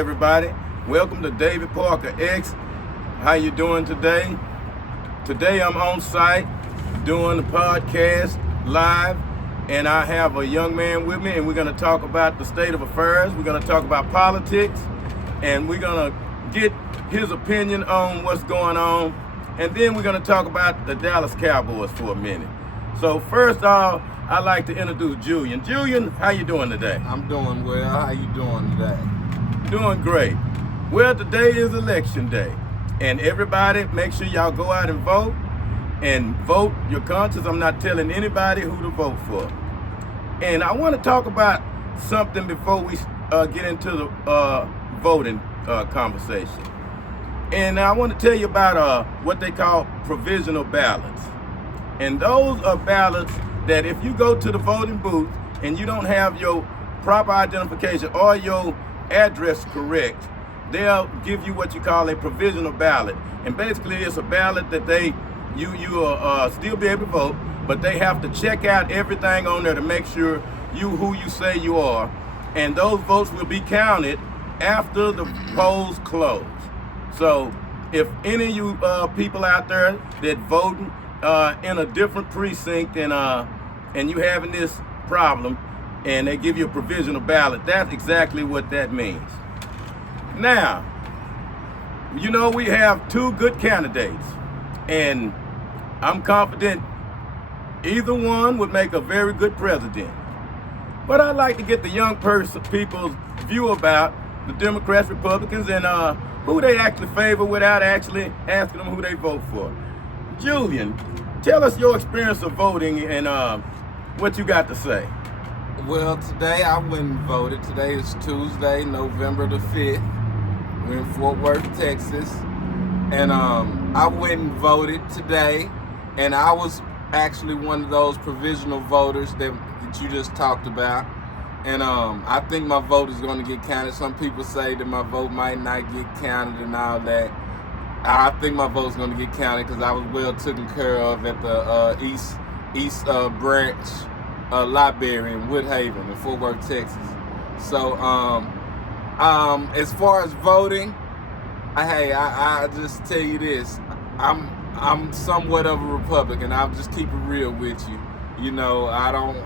everybody. Welcome to Parkerx. How you doing today? Today I'm on site doing the podcast live, and I have a young man with me, and we're going to talk about the state of affairs. We're going to talk about politics, and we're going to get his opinion on what's going on, and then we're going to talk about the Dallas Cowboys for a minute. So first off, I'd like to introduce Julian. Julian, how you doing today? I'm doing well. How you doing today? Doing great. Well, today is election day, and everybody make sure y'all go out and vote your conscience. I'm not telling anybody who to vote for. And I want to talk about something before we get into the voting conversation. And I want to tell you about what they call provisional ballots. And those are ballots that if you go to the voting booth and you don't have your proper identification or your address correct, they'll give you what you call a provisional ballot. And basically it's a ballot that you will still be able to vote, but they have to check out everything on there to make sure you who you say you are. And those votes will be counted after the polls close. So if any of you people out there that voting in a different precinct and you having this problem and they give you a provisional ballot, that's exactly what that means. Now, you know, we have two good candidates, and I'm confident either one would make a very good president. But I'd like to get the young people's view about the Democrats, Republicans, and who they actually favor without actually asking them who they vote for. Julian, tell us your experience of voting and what you got to say. Well, today I went and voted. Today is Tuesday, November the 5th. We're in Fort Worth, Texas. And I went and voted today. And I was actually one of those provisional voters that you just talked about. And I think my vote is going to get counted. Some people say that my vote might not get counted and all that. I think my vote's going to get counted because I was well taken care of at the East Branch Library in Woodhaven in Fort Worth, Texas. So as far as voting, I just tell you this, I'm somewhat of a Republican. I'll just keep it real with you. You know, I don't,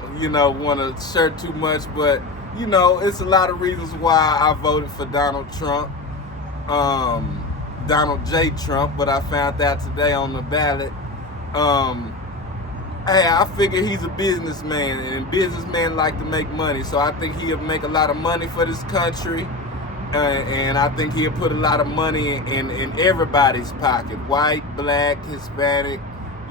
want to share too much, but, it's a lot of reasons why I voted for Donald Trump, Donald J. Trump, but I found out today on the ballot. I figure he's a businessman, and businessmen like to make money, so I think he'll make a lot of money for this country, and I think he'll put a lot of money in everybody's pocket, white, black, Hispanic,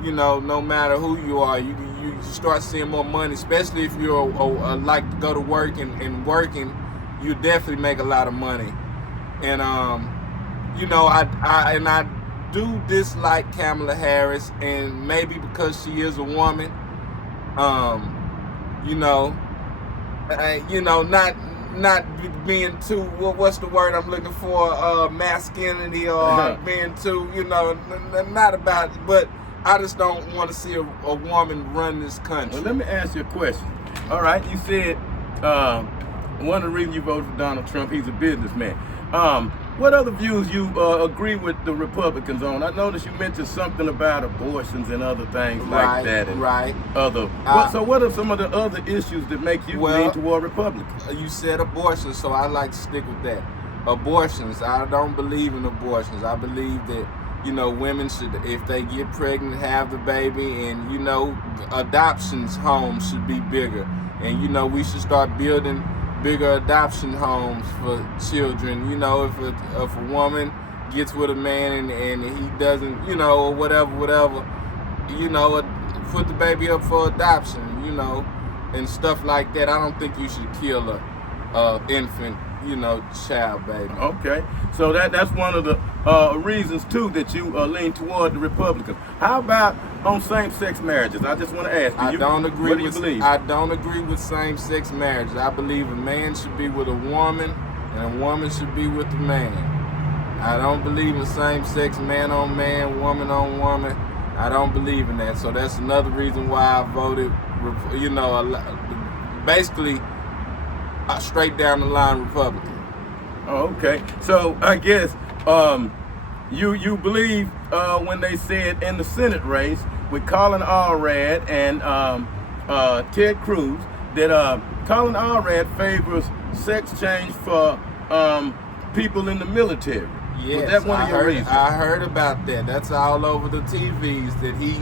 no matter who you are, you start seeing more money, especially if you're like to go to work and working, you definitely make a lot of money. And I do dislike Kamala Harris, and maybe because she is a woman, not being too, what's the word I'm looking for, masculinity or being too, not about it, but I just don't want to see a woman run this country. Well, let me ask you a question. All right, you said one of the reasons you voted for Donald Trump, he's a businessman. What other views you agree with the Republicans on? I noticed you mentioned something about abortions and other things like that. And right. So what are some of the other issues that make you lean toward Republicans? You said abortions, so I like to stick with that. Abortions, I don't believe in abortions. I believe that, women should, if they get pregnant, have the baby, and, adoptions homes should be bigger. And, we should start building bigger adoption homes for children. If a woman gets with a man and he doesn't, or whatever, put the baby up for adoption, and stuff like that. I don't think you should kill a infant, child baby. Okay, so that's one of the reasons too that you lean toward the Republicans. How about on same-sex marriages? I just want to ask you. I don't agree what do you believe? I don't agree with same-sex marriages. I believe a man should be with a woman and a woman should be with a man. I don't believe in same-sex man on man, woman on woman. I don't believe in that. So that's another reason why I voted, basically straight down the line Republican. Oh, okay. So I guess you believe when they said in the Senate race with Colin Allred and Ted Cruz that Colin Allred favors sex change for people in the military. Yes, Was that one of your reasons? I heard about that. That's all over the TVs, that he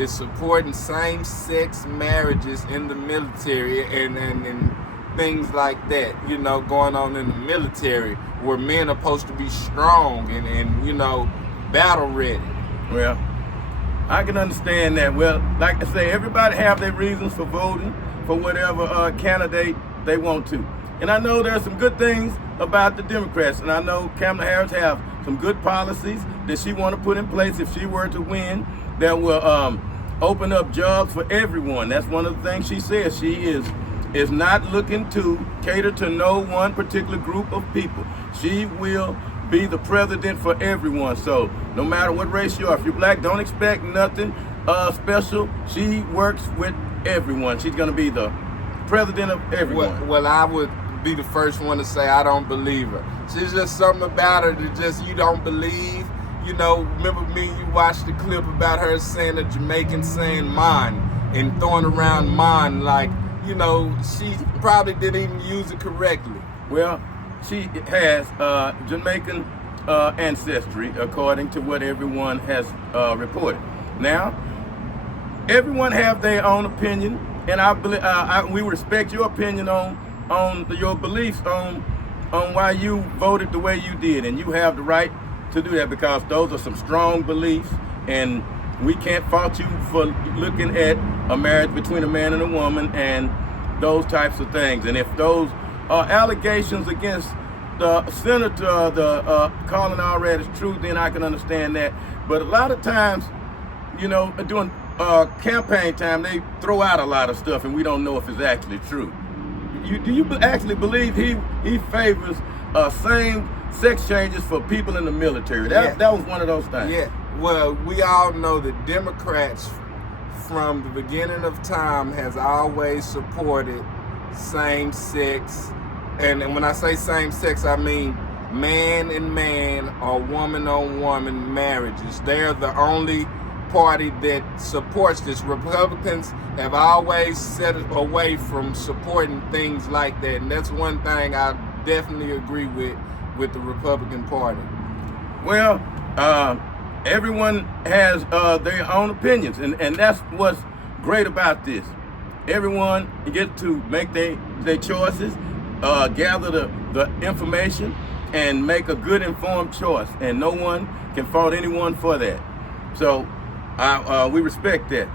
is supporting same-sex marriages in the military and things like that, you know, going on in the military where men are supposed to be strong and you know, battle ready. Well, I can understand that. Well, like I say, everybody have their reasons for voting for whatever candidate they want to. And I know there's some good things about the Democrats, and I know Kamala Harris have some good policies that she want to put in place if she were to win that will open up jobs for everyone. That's one of the things she says. She is not looking to cater to no one particular group of people. She will be the president for everyone. So no matter what race you are, if you're black, don't expect nothing special. She works with everyone. She's going to be the president of everyone. Well, I would be the first one to say I don't believe her. She's just something about her that just you don't believe. You know, remember me, you watched the clip about her saying a Jamaican saying mine and throwing around mine like, you know, she probably didn't even use it correctly. Well, she has Jamaican ancestry, according to what everyone has reported. Now, everyone have their own opinion, and I believe we respect your opinion on your beliefs on why you voted the way you did, and you have the right to do that because those are some strong beliefs, and we can't fault you for looking at a marriage between a man and a woman and those types of things. And if those allegations against the senator, the Colin Allred, is true, then I can understand that. But a lot of times, you know, during campaign time, they throw out a lot of stuff, and we don't know if it's actually true. Do you actually believe he favors same sex changes for people in the military? That was one of those things. Yeah. Well, we all know that Democrats from the beginning of time has always supported same sex. And when I say same sex, I mean man and man or woman on woman marriages. They're the only party that supports this. Republicans have always set away from supporting things like that, and that's one thing I definitely agree with the Republican Party. Well, everyone has their own opinions, and that's what's great about this. Everyone gets to make their choices, gather the information, and make a good informed choice, and no one can fault anyone for that. So we respect that.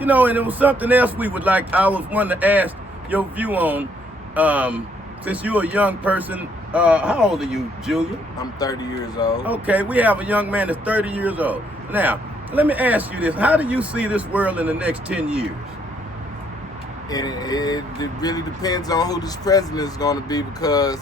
You know, and it was something else I was wanting to ask your view on, since you're a young person. How old are you, Julian? I'm 30 years old. Okay, we have a young man that's 30 years old. Now, let me ask you this. How do you see this world in the next 10 years? And it really depends on who this president is going to be, because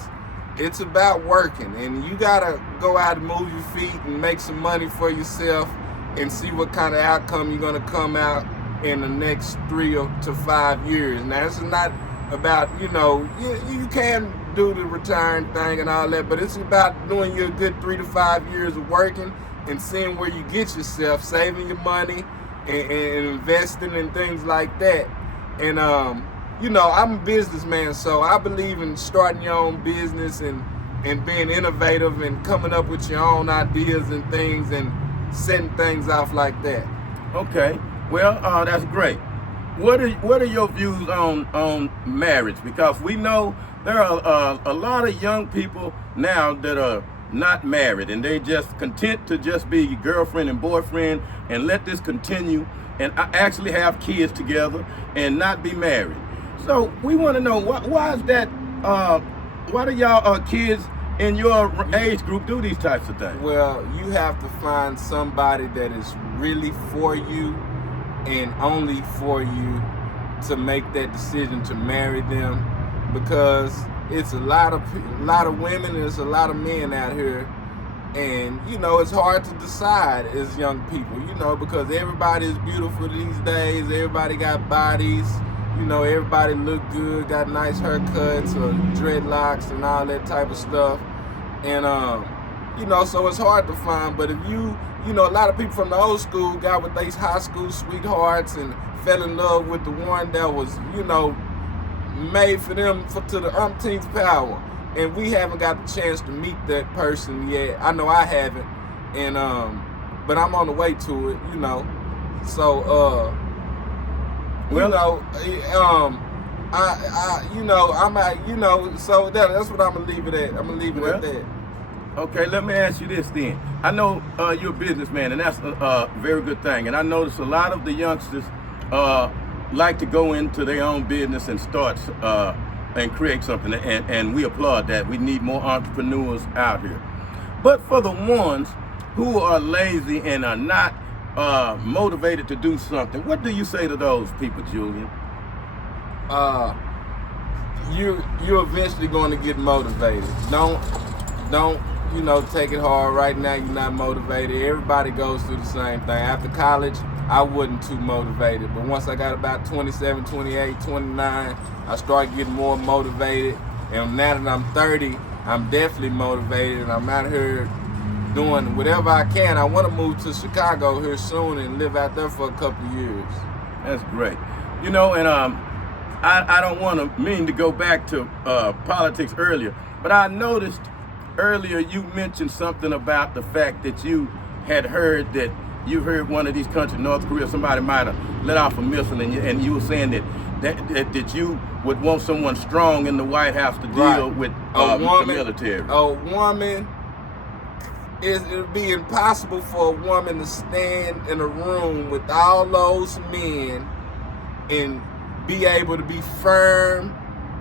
it's about working, and you got to go out and move your feet and make some money for yourself and see what kind of outcome you're going to come out in the next 3 to 5 years. Now, it's not about, you know, you can do the return thing and all that, but it's about doing your good 3 to 5 years of working and seeing where you get yourself, saving your money and investing in things like that. And you know, I'm a businessman, so I believe in starting your own business and being innovative and coming up with your own ideas and things and setting things off like that. Okay, well, that's great. What are your views on marriage? Because we know there are a lot of young people now that are not married, and they just content to just be girlfriend and boyfriend and let this continue and actually have kids together and not be married. So we want to know why is that? Why do y'all kids in your age group do these types of things? Well, you have to find somebody that is really for you and only for you to make that decision to marry them, because it's a lot of women and it's a lot of men out here, and you know, it's hard to decide as young people, you know, because everybody is beautiful these days. Everybody got bodies, you know, everybody look good, got nice haircuts or dreadlocks and all that type of stuff. And you know, so it's hard to find. But if you know, a lot of people from the old school got with these high school sweethearts and fell in love with the one that was, you know, made for them to the umpteenth power. And we haven't got the chance to meet that person yet. I know I haven't. And but I'm on the way to it, you know. So you know, you know, I'm at, you know, so that's what I'm gonna leave it at. I'm gonna leave it at that. Okay, let me ask you this then. I know you're a businessman, and that's a very good thing. And I notice a lot of the youngsters like to go into their own business and start and create something, and we applaud that. We need more entrepreneurs out here. But for the ones who are lazy and are not motivated to do something, what do you say to those people, Julian? You're eventually going to get motivated. Don't you know, take it hard right now. You're not motivated. Everybody goes through the same thing. After college, I wasn't too motivated, but once I got about 27, 28, 29, I started getting more motivated. And now that I'm 30, I'm definitely motivated, and I'm out here doing whatever I can. I want to move to Chicago here soon and live out there for a couple of years. That's great. You know, and I don't want to mean to go back to politics earlier, but I noticed earlier you mentioned something about the fact that you had heard that you heard one of these countries, North Korea, somebody might have let off a missile, and you were saying that you would want someone strong in the White House to deal with the military. A woman, it would be impossible for a woman to stand in a room with all those men and be able to be firm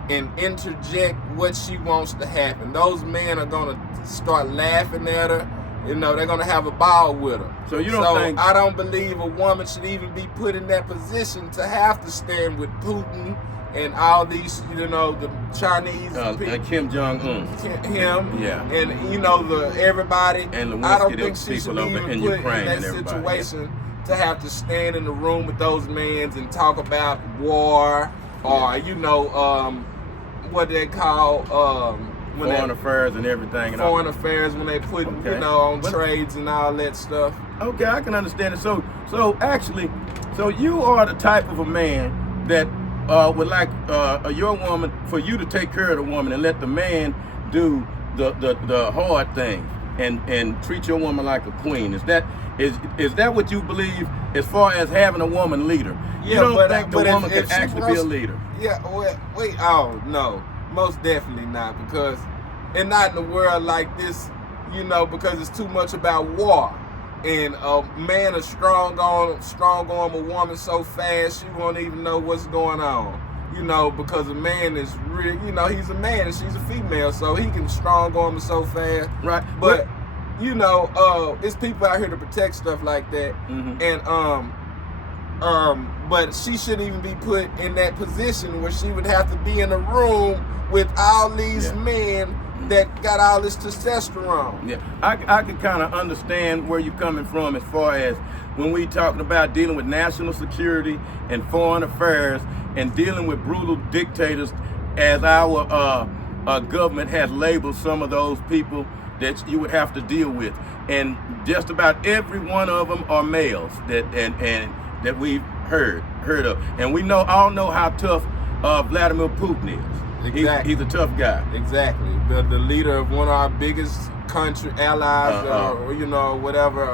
and interject what she wants to happen. Those men are gonna start laughing at her. You know, they're gonna have a ball with her. So you don't think? I don't believe a woman should even be put in that position to have to stand with Putin and all these, you know, the Chinese people, Kim Jong-un, him, yeah, and you know everybody. And I don't think she should be even put Ukraine in that situation to have to stand in the room with those men and talk about war or you know what they call foreign affairs and everything. Foreign affairs when they put you know on trades and all that stuff. Okay, I can understand it. So actually, you are the type of a man that would like your woman, for you to take care of the woman and let the man do the hard things and treat your woman like a queen. Is that what you believe as far as having a woman leader? You don't think the woman can actually be a leader? Yeah, wait, oh no, most definitely not, because and not in a world like this, you know, because it's too much about war. And a man is strong on a woman so fast you won't even know what's going on. You know, because a man is real, you know, he's a man and she's a female, so he can strong arm her so fast. Right. But you know, it's people out here to protect stuff like that. And but she shouldn't even be put in that position where she would have to be in a room with all these men that got all this testosterone. Yeah, I can kind of understand where you're coming from as far as when we talking about dealing with national security and foreign affairs and dealing with brutal dictators, as our government has labeled some of those people that you would have to deal with. And just about every one of them are males that we've heard of. And we all know how tough Vladimir Putin is. Exactly. He's a tough guy. Exactly. The leader of one of our biggest country allies, you know, whatever,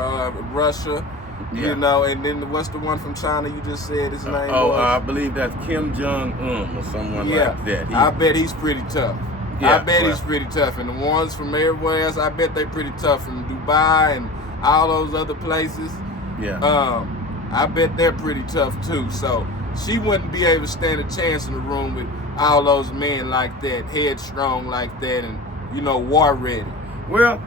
Russia, you know, and then what's the one from China you just said his name was? I believe that's Kim Jong-un or someone like that. I bet he's pretty tough. Yeah, I bet he's pretty tough. And the ones from everywhere else, I bet they're pretty tough, from Dubai and all those other places. Yeah. I bet they're pretty tough too. So she wouldn't be able to stand a chance in the room with all those men like that, headstrong like that, and you know, war ready. Well,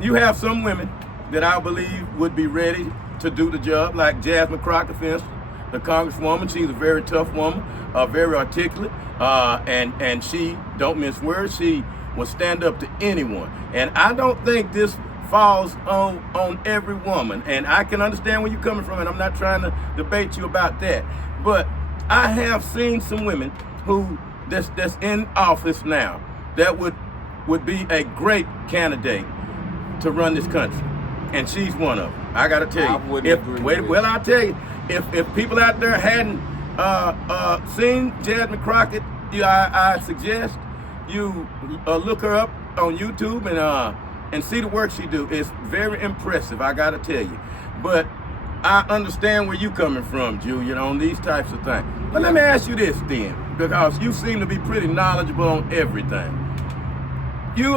you have some women that I believe would be ready to do the job, like Jasmine Crockett, for instance, the congresswoman. She's a very tough woman, very articulate, and she don't mince words. She will stand up to anyone, and I don't think this falls on every woman. And I can understand where you're coming from, and I'm not trying to debate you about that, but I have seen some women who that's in office now that would would be a great candidate to run this country, and she's one of them. I gotta tell you. I wouldn't agree with you. Well, I'll tell you, if people out there hadn't seen Jasmine Crockett, I suggest you look her up on YouTube and see the work she do. It's very impressive, I gotta tell you. But I understand where you coming from, Julian, on these types of things. But let me ask you this then, because you seem to be pretty knowledgeable on everything. You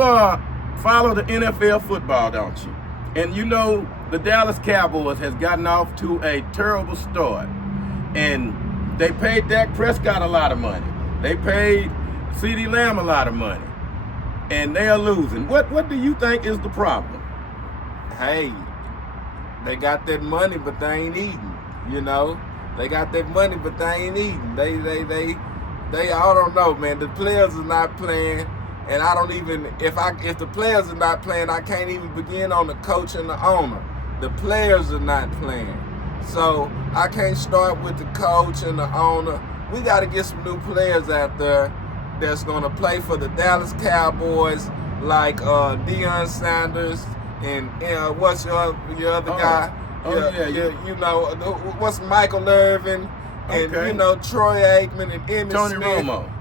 follow the NFL football, don't you? And you know the Dallas Cowboys has gotten off to a terrible start. And they paid Dak Prescott a lot of money. They paid CeeDee Lamb a lot of money. And they are losing. What do you think is the problem? Hey, they got that money, but they ain't eating. You know, they got that money, but they ain't eating. They I don't know, man. The players are not playing, and I don't even if the players are not playing, I can't even begin on the coach and the owner. The players are not playing, so I can't start with the coach and the owner. We got to get some new players out there that's gonna play for the Dallas Cowboys, like Deion Sanders and what's your other guy? You know, what's Michael Irvin and you know Troy Aikman and Emmitt Tony Smith. Romo.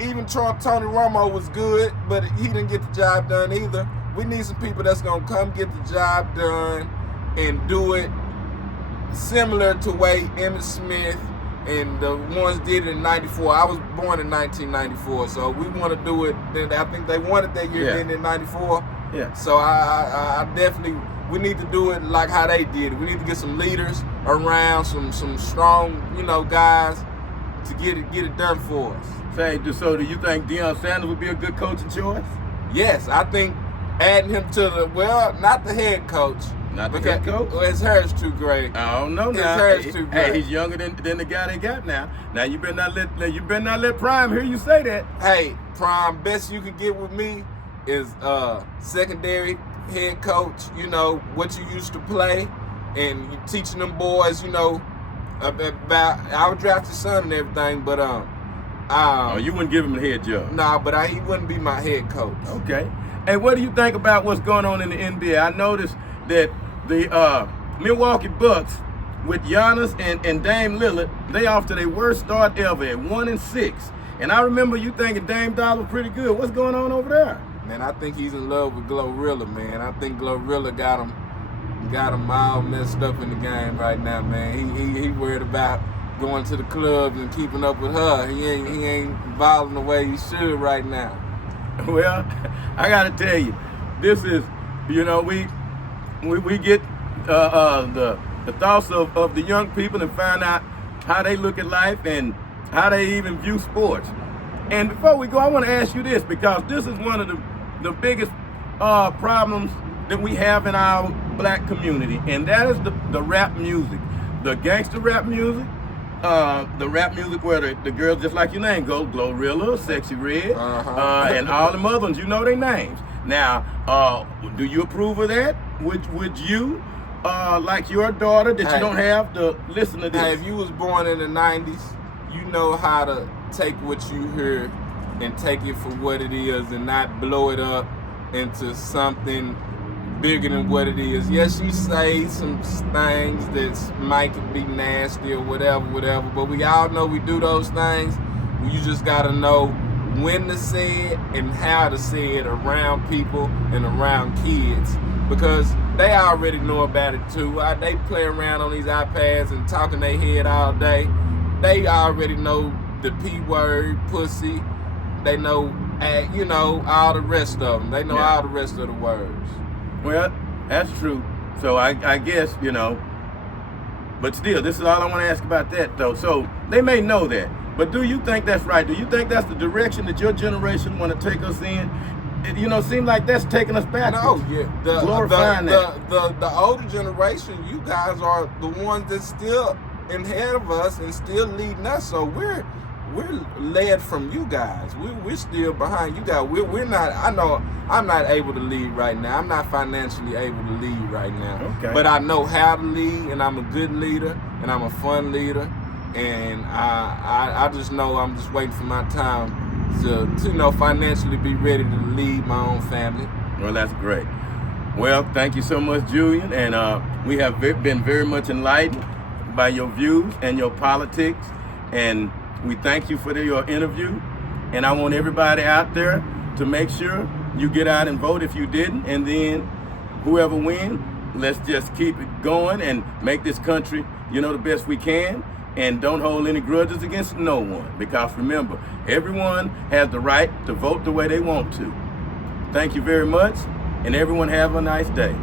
Even Tony Romo was good, but he didn't get the job done either. We need some people that's gonna come get the job done and do it similar to way Emmitt Smith and the ones did it in '94. I was born in 1994, so we want to do it. I think they wanted that year then in '94. Yeah. So I definitely, we need to do it like how they did it. We need to get some leaders around, some strong, you know, guys to get it done for us. So do you think Deion Sanders would be a good coaching choice? Yes, I think adding him to not the head coach. Not the head coach? Well, his hair's too gray. I don't know now. His hair's too gray. Hey, he's younger than the guy they got now. Now you better not let Prime hear you say that. Hey, Prime, best you can get with me is secondary head coach. You know what you used to play, and you teaching them boys. You know about. I would draft his son and everything, but you wouldn't give him the head job. Nah, but he wouldn't be my head coach. Okay. Hey, what do you think about what's going on in the NBA? I noticed that the Milwaukee Bucks with Giannis and Dame Lillard, they off to their worst start ever at 1-6. And I remember you thinking Dame Dollar was pretty good. What's going on over there? Man, I think he's in love with Glorilla, man. I think Glorilla got him all messed up in the game right now, man. He worried about going to the clubs and keeping up with her. He ain't balling the way he should right now. Well, I gotta tell you, this is, you know, we get the thoughts of the young people and find out how they look at life and how they even view sports. And before we go, I want to ask you this, because this is one of the biggest problems that we have in our black community, and that is the rap music, the gangster rap music, the rap music where the girls, just like your name goes, Glorilla, Sexy Red, and all the other ones, you know their names. Now, do you approve of that? Would you, like your daughter, that you don't have to listen to this? Hey, if you was born in the 90s, you know how to take what you hear and take it for what it is and not blow it up into something bigger than what it is. Yes, you say some things that might be nasty or whatever, but we all know we do those things. You just gotta know when to say it and how to say it around people and around kids, because they already know about it too. They play around on these iPads and talking their head all day. They already know the P word, pussy. They know, you know, all the rest of them. They know all the rest of the words. Well, that's true. So I guess, you know, but still, this is all I want to ask about that, though. So they may know that, but do you think that's right? Do you think that's the direction that your generation want to take us in? You know, it seems like that's taking us back. No, yeah. The older generation, you guys are the ones that's still ahead of us and still leading us. So we're led from you guys. We're still behind you guys. We're not. I know I'm not able to lead right now. I'm not financially able to lead right now. Okay. But I know how to lead, and I'm a good leader, and I'm a fun leader, and I just know I'm just waiting for my time to financially be ready to lead my own family. Well, that's great. Well, thank you so much, Julian, and we have been very much enlightened by your views and your politics, and we thank you for your interview. And I want everybody out there to make sure you get out and vote if you didn't, and then whoever wins, let's just keep it going and make this country, the best we can, and don't hold any grudges against no one, because remember, everyone has the right to vote the way they want to. Thank you very much, and everyone have a nice day.